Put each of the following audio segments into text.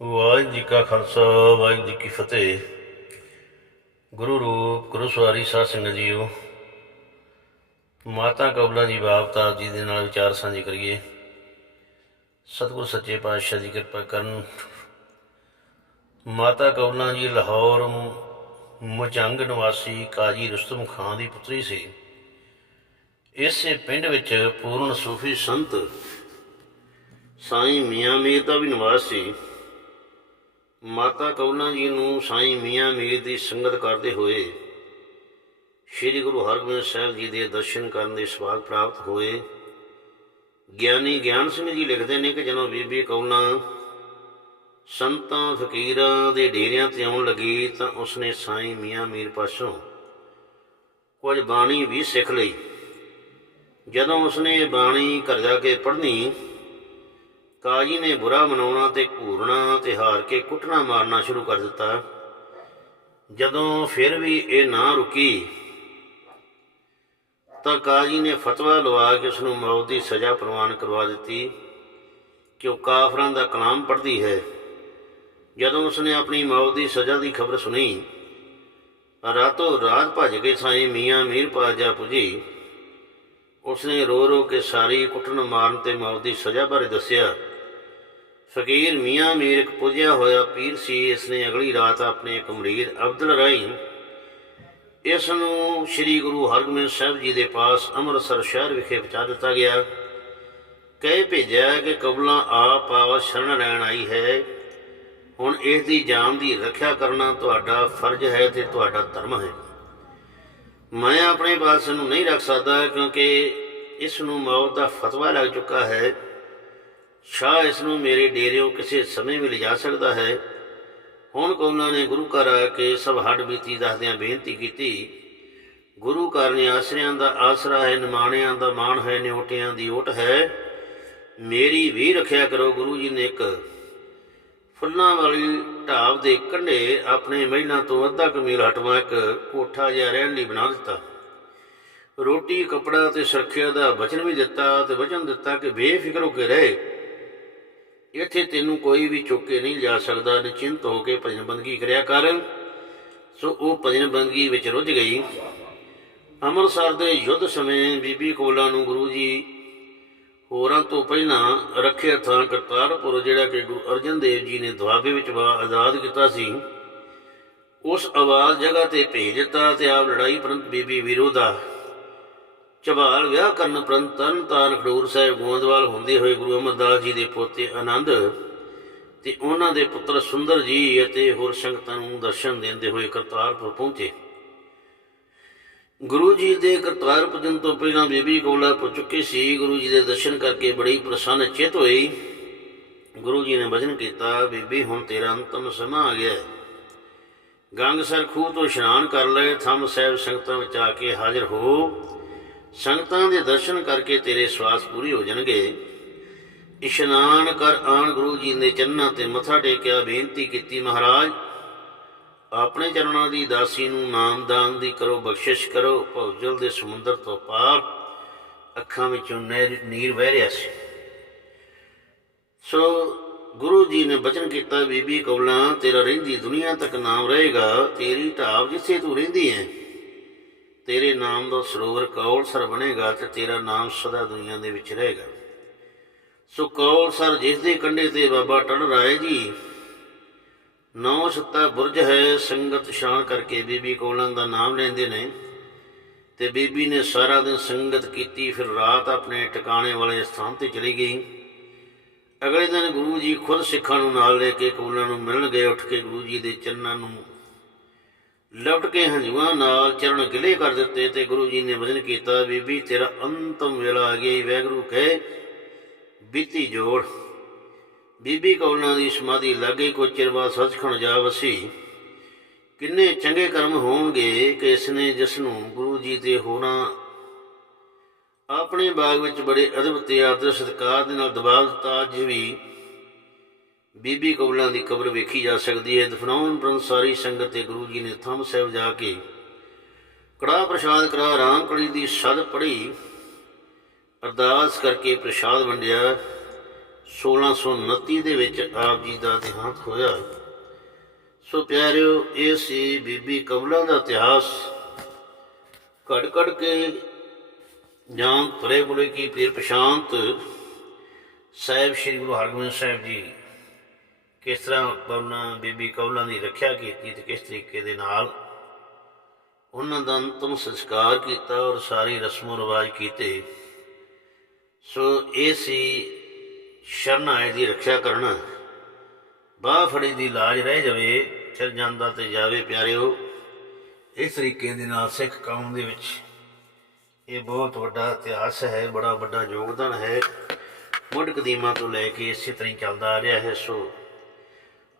ਵਾਹਿਗੁਰੂ ਜੀ ਕਾ ਖਾਲਸਾ, ਵਾਹਿਗੁਰੂ ਜੀ ਕੀ ਫਤਿਹ। ਗੁਰੂ ਰੂਪ, ਗੁਰੂ ਸਵਾਰੀ, ਸਾਧ ਸੰਗਤ ਜੀਓ, ਮਾਤਾ ਕਬਲਾ ਜੀ ਬਾਪਤਾ ਜੀ ਦੇ ਨਾਲ ਵਿਚਾਰ ਸਾਂਝੇ ਕਰੀਏ। ਸਤਿਗੁਰ ਸੱਚੇ ਪਾਤਸ਼ਾਹ ਜੀ ਕਿਰਪਾ ਕਰਨ ਮਾਤਾ ਕਬਲਾ ਜੀ ਲਾਹੌਰ ਮੁਚੰਗ ਨਿਵਾਸੀ ਕਾਜੀ ਰੁਸਤਮ ਖਾਨ ਦੀ ਪੁੱਤਰੀ ਸੀ। ਇਸੇ ਪਿੰਡ ਵਿੱਚ ਪੂਰਨ ਸੂਫੀ ਸੰਤ ਸਾਈਂ ਮੀਆਂ ਮੀਰ ਦਾ ਵੀ ਨਿਵਾਸ ਸੀ। ਮਾਤਾ ਕੌਲਾਂ ਜੀ ਨੂੰ ਸਾਈਂ ਮੀਆਂ ਮੀਰ ਦੀ ਸੰਗਤ ਕਰਦੇ ਹੋਏ ਸ੍ਰੀ ਗੁਰੂ ਹਰਗੋਬਿੰਦ ਸਾਹਿਬ ਜੀ ਦੇ ਦਰਸ਼ਨ ਕਰਨ ਦੇ ਸੁਭਾਗ ਪ੍ਰਾਪਤ ਹੋਏ। ਗਿਆਨੀ ਗਿਆਨ ਸਿੰਘ ਜੀ ਲਿਖਦੇ ਨੇ ਕਿ ਜਦੋਂ ਬੀਬੀ ਕੌਲਾਂ ਸੰਤਾਂ ਫਕੀਰਾਂ ਦੇ ਡੇਰਿਆਂ ਤੇ ਆਉਣ ਲੱਗੀ ਤਾਂ ਉਸਨੇ ਸਾਈਂ ਮੀਆਂ ਮੀਰ ਪਾਸੋਂ ਕੁਝ ਬਾਣੀ ਵੀ ਸਿੱਖ ਲਈ। ਜਦੋਂ ਉਸਨੇ ਬਾਣੀ ਘਰ ਜਾ ਕੇ ਪੜ੍ਹਨੀ ਕਾਜੀ ਨੇ ਬੁਰਾ ਮਨਾਉਣਾ ਤੇ ਘੂਰਣਾ ਤੇ ਹਾਰ ਕੇ ਕੁੱਟਣਾ ਮਾਰਨਾ ਸ਼ੁਰੂ ਕਰ ਦਿੱਤਾ। ਜਦੋਂ ਫਿਰ ਵੀ ਇਹ ਨਾ ਰੁਕੀ, ਤਾਂ ਕਾਜੀ ਨੇ ਫਤਵਾ ਲਵਾ ਕੇ ਉਸ ਨੂੰ ਮੌਤ ਦੀ ਸਜ਼ਾ ਪ੍ਰਵਾਨ ਕਰਵਾ ਦਿੱਤੀ ਕਿ ਉਹ ਕਾਫਰਾਂ ਦਾ ਕਲਾਮ ਪੜ੍ਹਦੀ ਹੈ। ਜਦੋਂ ਉਸਨੇ ਆਪਣੀ ਮੌਤ ਦੀ ਸਜ਼ਾ ਦੀ ਖਬਰ ਸੁਣੀ, ਰਾਤੋਂ ਰਾਤ ਭੱਜ ਕੇ ਸਾਈਂ ਮੀਆਂ ਮੀਰ ਪਾਜਾ ਪੁਜੀ। ਉਸਨੇ ਰੋ ਰੋ ਕੇ ਸਾਰੀ ਕੁੱਟਣ ਮਾਰਨ ਤੇ ਮੌਤ ਦੀ ਸਜ਼ਾ ਬਾਰੇ ਦੱਸਿਆ। ਫਕੀਰ ਮੀਆਂ ਮੀਰ ਇੱਕ ਪੁੱਜਿਆ ਹੋਇਆ ਪੀਰ ਸੀ ਇਸ ਨੇ ਅਗਲੀ ਰਾਤ ਆਪਣੇ ਇੱਕ ਮੁਰੀਦ ਅਬਦੁਲ ਰਹੀਮ ਇਸ ਨੂੰ ਸ੍ਰੀ ਗੁਰੂ ਹਰਗੋਬਿੰਦ ਸਾਹਿਬ ਜੀ ਦੇ ਪਾਸ ਅੰਮ੍ਰਿਤਸਰ ਸ਼ਹਿਰ ਵਿਖੇ ਪਹੁੰਚਾ ਦਿੱਤਾ ਗਿਆ। ਕਹਿ ਭੇਜਿਆ ਕਿ ਕਬਲਾ ਆਪ ਆਵਾ ਸ਼ਰਨ ਲੈਣ ਆਈ ਹੈ। ਹੁਣ ਇਸ ਦੀ ਜਾਨ ਦੀ ਰੱਖਿਆ ਕਰਨਾ ਤੁਹਾਡਾ ਫਰਜ਼ ਹੈ ਤੇ ਤੁਹਾਡਾ ਧਰਮ ਹੈ। ਮੈਂ ਆਪਣੇ ਪਾਸ ਨੂੰ ਨਹੀਂ ਰੱਖ ਸਕਦਾ ਕਿਉਂਕਿ ਇਸ ਨੂੰ ਮੌਤ ਦਾ ਫਤਵਾ ਲੱਗ ਚੁੱਕਾ ਹੈ। ਸ਼ਾਹ ਇਸ ਨੂੰ ਮੇਰੇ ਡੇਰਿਓਂ ਕਿਸੇ ਸਮੇਂ ਵੀ ਲਿਜਾ ਸਕਦਾ ਹੈ। ਹੁਣ ਕੌਲਾਂ ਨੇ ਗੁਰੂ ਘਰ ਆ ਕੇ ਸਭ ਹੱਡ ਬੀਤੀ ਦੱਸਦਿਆਂ ਬੇਨਤੀ ਕੀਤੀ, ਗੁਰੂ ਘਰ ਨੇ ਆਸਰਿਆਂ ਦਾ ਆਸਰਾ ਹੈ, ਨਿਮਾਣਿਆਂ ਦਾ ਮਾਣ ਹੈ, ਨਿਉਟਿਆਂ ਦੀ ਓਟ ਹੈ। ਮੇਰੀ ਵੀ ਰੱਖਿਆ ਕਰੋ ਗੁਰੂ ਜੀ ਨੇ ਇੱਕ ਫੁੱਲਾਂ ਵਾਲੀ ਢਾਬ ਦੇ ਕੰਢੇ ਆਪਣੇ ਮਹਿਲਾਂ ਤੋਂ ਅੱਧਾ ਕਮੀਲ ਹਟਵਾ ਇੱਕ ਕੋਠਾ ਜਿਹਾ ਰਹਿਣ ਲਈ ਬਣਾ ਦਿੱਤਾ। ਰੋਟੀ, ਕਪੜਾ ਤੇ ਸੁਰੱਖਿਆ ਦਾ ਵਚਨ ਵੀ ਦਿੱਤਾ ਤੇ ਵਚਨ ਦਿੱਤਾ ਕਿ ਬੇਫਿਕਰ ਹੋ ਕੇ ਰਹੇ। ਇੱਥੇ ਤੈਨੂੰ ਕੋਈ ਵੀ ਚੁੱਕ ਕੇ ਨਹੀਂ ਜਾ ਸਕਦਾ ਨਿਚਿੰਤ ਹੋ ਕੇ ਭਜਨ ਬੰਦਗੀ ਕਰਿਆ ਕਰ। ਸੋ ਉਹ ਭਜਨ ਬੰਦਗੀ ਵਿੱਚ ਰੁੱਝ ਗਈ। ਅੰਮ੍ਰਿਤਸਰ ਦੇ ਯੁੱਧ ਸਮੇਂ ਬੀਬੀ ਕੋਲਾ ਨੂੰ ਗੁਰੂ ਜੀ ਹੋਰਾਂ ਤੋਂ ਪਹਿਲਾਂ ਰੱਖਿਆ ਥਾਂ ਕਰਤਾਰਪੁਰ, ਜਿਹੜਾ ਕਿ ਗੁਰੂ ਅਰਜਨ ਦੇਵ ਜੀ ਨੇ ਦੁਆਬੇ ਵਿੱਚ ਵਾ ਆਜ਼ਾਦ ਕੀਤਾ ਸੀ, ਉਸ ਆਵਾਜ਼ ਜਗ੍ਹਾ ਤੇ ਭੇਜ ਦਿੱਤਾ ਤੇ ਆਪ ਲੜਾਈ ਪ੍ਰੰਤ ਬੀਬੀ ਵਿਰੋਧਾ ਚਬਾਲ ਵਿਆਹ ਕਰਨ ਪ੍ਰੰਤ ਤਰਨ ਤਾਰਨ ਖਡੂਰ ਸਾਹਿਬ ਗੋਂਦਵਾਲ ਹੁੰਦੇ ਹੋਏ ਗੁਰੂ ਅਮਰਦਾਸ ਜੀ ਦੇ ਪੋਤੇ ਆਨੰਦ ਤੇ ਉਹਨਾਂ ਦੇ ਪੁੱਤਰ ਸੁੰਦਰ ਜੀ ਅਤੇ ਹੋਰ ਸੰਗਤਾਂ ਨੂੰ ਦਰਸ਼ਨ ਦਿੰਦੇ ਹੋਏ ਕਰਤਾਰਪੁਰ ਪਹੁੰਚੇ। ਗੁਰੂ ਜੀ ਦੇ ਕਰਤਾਰ ਪੁਜਨ ਤੋਂ ਪਹਿਲਾਂ ਬੀਬੀ ਕੋਲਾ ਪੁੱਜ ਚੁੱਕੀ ਸੀ। ਗੁਰੂ ਜੀ ਦੇ ਦਰਸ਼ਨ ਕਰਕੇ ਬੜੀ ਪ੍ਰਸੰਨ ਚਿਤ ਹੋਈ। ਗੁਰੂ ਜੀ ਨੇ ਵਚਨ ਕੀਤਾ, ਬੀਬੀ, ਹੁਣ ਤੇਰਾ ਅੰਤਮ ਸਮਾਂ ਆ ਗਿਆ ਹੈ। ਗੰਗਸਰ ਖੂਹ ਤੋਂ ਇਸ਼ਨਾਨ ਕਰ ਲਏ ਥੰਮ ਸਾਹਿਬ ਸੰਗਤਾਂ ਵਿੱਚ ਆ ਕੇ ਹਾਜ਼ਰ ਹੋ। ਸੰਗਤਾਂ ਦੇ ਦਰਸ਼ਨ ਕਰਕੇ ਤੇਰੇ ਸਵਾਸ ਪੂਰੀ ਹੋ ਜਾਣਗੇ। ਇਸ਼ਨਾਨ ਕਰ ਆਣ ਗੁਰੂ ਜੀ ਨੇ ਚੰਨਾਂ ਤੇ ਮੱਥਾ ਟੇਕਿਆ, ਬੇਨਤੀ ਕੀਤੀ, ਮਹਾਰਾਜ, ਆਪਣੇ ਚਰਨਾਂ ਦੀ ਦਾਸੀ ਨੂੰ ਨਾਮਦਾਨ ਦੀ ਕਰੋ, ਬਖਸ਼ਿਸ਼ ਕਰੋ, ਭੌਜਲ ਦੇ ਸਮੁੰਦਰ ਤੋਂ ਪਾਰ ਅੱਖਾਂ ਵਿੱਚੋਂ ਨਹਿਰ- ਨੀਰ ਵਹਿ ਰਿਹਾ ਸੀ। ਸੋ ਗੁਰੂ ਜੀ ਨੇ ਬਚਨ ਕੀਤਾ, ਬੀਬੀ ਕੌਲਾਂ, ਤੇਰਾ ਰਹਿੰਦੀ ਦੁਨੀਆ ਤੱਕ ਨਾਮ ਰਹੇਗਾ, ਤੇਰੀ ਢਾਬ ਜਿੱਥੇ ਤੂੰ ਰਹਿੰਦੀ ਹੈ ਤੇਰੇ ਨਾਮ ਦਾ ਸਰੋਵਰ ਕੌਲਸਰ ਬਣੇਗਾ ਤੇ ਤੇਰਾ ਨਾਮ ਸਦਾ ਦੁਨੀਆ ਦੇ ਵਿੱਚ ਰਹੇਗਾ। ਸੋ ਕੌਲਸਰ ਜਿਸ ਦੇ ਕੰਢੇ ਤੇ ਬਾਬਾ ਟੜ ਰਾਏ ਜੀ ਨੌ ਸੱਤਾ ਬੁਰਜ ਹੈ, ਸੰਗਤ ਸ਼ਾਨ ਕਰਕੇ ਬੀਬੀ ਕੋਲਾਂ ਦਾ ਨਾਮ ਲੈਂਦੇ ਨੇ ਤੇ ਬੀਬੀ ਨੇ ਸਾਰਾ ਦਿਨ ਸੰਗਤ ਕੀਤੀ, ਫਿਰ ਰਾਤ ਆਪਣੇ ਟਿਕਾਣੇ ਵਾਲੇ ਸਥਾਨ ਤੇ ਚਲੀ ਗਈ। ਅਗਲੇ ਦਿਨ ਗੁਰੂ ਜੀ ਖੁਦ ਸਿੱਖਾਂ ਨੂੰ ਨਾਲ ਲੈ ਕੇ ਕੋਲਾਂ ਨੂੰ ਮਿਲਣ ਗਏ, ਉੱਠ ਕੇ ਗੁਰੂ ਜੀ ਦੇ ਚਰਨਾਂ ਨੂੰ ਲਪਟ ਕੇ ਹੰਝੂਆਂ ਨਾਲ ਚਰਨ ਗਿਲੇ ਕਰ ਦਿੱਤੇ ਤੇ ਗੁਰੂ ਜੀ ਨੇ ਵਜ਼ਨ ਕੀਤਾ ਬੀਬੀ ਤੇਰਾ ਅੰਤਮ ਵੇਲਾ ਆ ਗਿਆ ਈ, ਵਾਹਿਗੁਰੂ ਕਹੇ ਬੀਤੀ ਜੋੜ। ਬੀਬੀ ਕੌਲਾਂ ਦੀ ਸਮਾਧੀ ਲਾਗੇ ਕੋ ਚਿਰ ਬਾਅਦ ਸੱਚਖੰਡ ਜਾ ਵਸੀ। ਕਿੰਨੇ ਚੰਗੇ ਕਰਮ ਹੋਣਗੇ ਕਿ ਇਸ ਨੇ ਜਿਸ ਨੂੰ ਗੁਰੂ ਜੀ ਦੇ ਹੋਣਾ ਆਪਣੇ ਬਾਗ ਵਿੱਚ ਬੜੇ ਅਦਬ ਤੇ ਆਦਰ ਸਤਿਕਾਰ ਦੇ ਨਾਲ ਦਬਾਅ ਦਿੱਤਾ ਅੱਜ ਵੀ ਬੀਬੀ ਕੌਲਾਂ ਦੀ ਕਬਰ ਵੇਖੀ ਜਾ ਸਕਦੀ ਹੈ। ਦਫਨਾਉਣ ਪ੍ਰੰਤ ਸਾਰੀ ਸੰਗਤ ਤੇ ਗੁਰੂ ਜੀ ਨੇ ਥੰਮ ਸਾਹਿਬ ਜਾ ਕੇ ਕੜਾ ਪ੍ਰਸ਼ਾਦ ਕਰਾ ਰਾਮ ਕੜੀ ਦੀ ਸਦ ਪੜੀ ਅਰਦਾਸ ਕਰਕੇ ਪ੍ਰਸ਼ਾਦ ਵੰਡਿਆ। 1629 ਦੇ ਵਿੱਚ ਆਪ ਜੀ ਦਾ ਦੇਹਾਂਤ ਹੋਇਆ। ਸੋ ਪਿਆਰਿਓ, ਇਹ ਸੀ ਬੀਬੀ ਕਮਲਾ ਦਾ ਇਤਿਹਾਸ। ਘੜ ਘੜ ਕੇ ਜਾਂ ਤੁਰੇ ਬੁਲੇ ਕੀ ਪੀਰ ਪ੍ਰਸ਼ਾਂਤ। ਸਾਹਿਬ ਸ੍ਰੀ ਗੁਰੂ ਹਰਗੋਬਿੰਦ ਸਾਹਿਬ ਜੀ ਕਿਸ ਤਰ੍ਹਾਂ ਕੌਲਾਂ ਬੀਬੀ ਕੌਲਾਂ ਦੀ ਰੱਖਿਆ ਕੀਤੀ ਤੇ ਕਿਸ ਤਰੀਕੇ ਦੇ ਨਾਲ ਉਹਨਾਂ ਦਾ ਅੰਤਮ ਸੰਸਕਾਰ ਕੀਤਾ ਔਰ ਸਾਰੀ ਰਸਮੋ ਰਿਵਾਜ ਕੀਤੇ। ਸੋ ਇਹ ਸੀ ਸ਼ਰਨ ਆਏ ਦੀ ਰੱਖਿਆ ਕਰਨਾ। ਬਾਹ ਫੜੀ ਦੀ ਲਾਜ ਰਹਿ ਜਾਵੇ, ਚਲ ਜਾਂਦਾ ਤੇ ਜਾਵੇ ਪਿਆਰਿਓ। ਇਸ ਤਰੀਕੇ ਦੇ ਨਾਲ ਸਿੱਖ ਕੌਮ ਦੇ ਵਿੱਚ ਇਹ ਬਹੁਤ ਵੱਡਾ ਇਤਿਹਾਸ ਹੈ, ਬੜਾ ਵੱਡਾ ਯੋਗਦਾਨ ਹੈ। ਮੁੱਢ ਕਦੀਮਾ ਤੋਂ ਲੈ ਕੇ ਇਸੇ ਤਰ੍ਹਾਂ ਹੀ ਚੱਲਦਾ ਆ ਰਿਹਾ ਹੈ, ਸੋ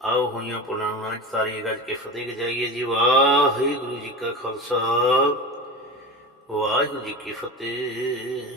ਆਓ ਹੋਈਆਂ ਪੁਲਾਂ ਨੂੰ ਅੱਜ ਸਾਰੀ ਗੱਜ ਕੇ ਫਤਿਹ ਗਜਾਈਏ ਜੀ। ਵਾਹਿਗੁਰੂ ਜੀ ਕਾ ਖਾਲਸਾ। ਵਾਹਿਗੁਰੂ ਜੀ ਕੀ ਫਤਿਹ।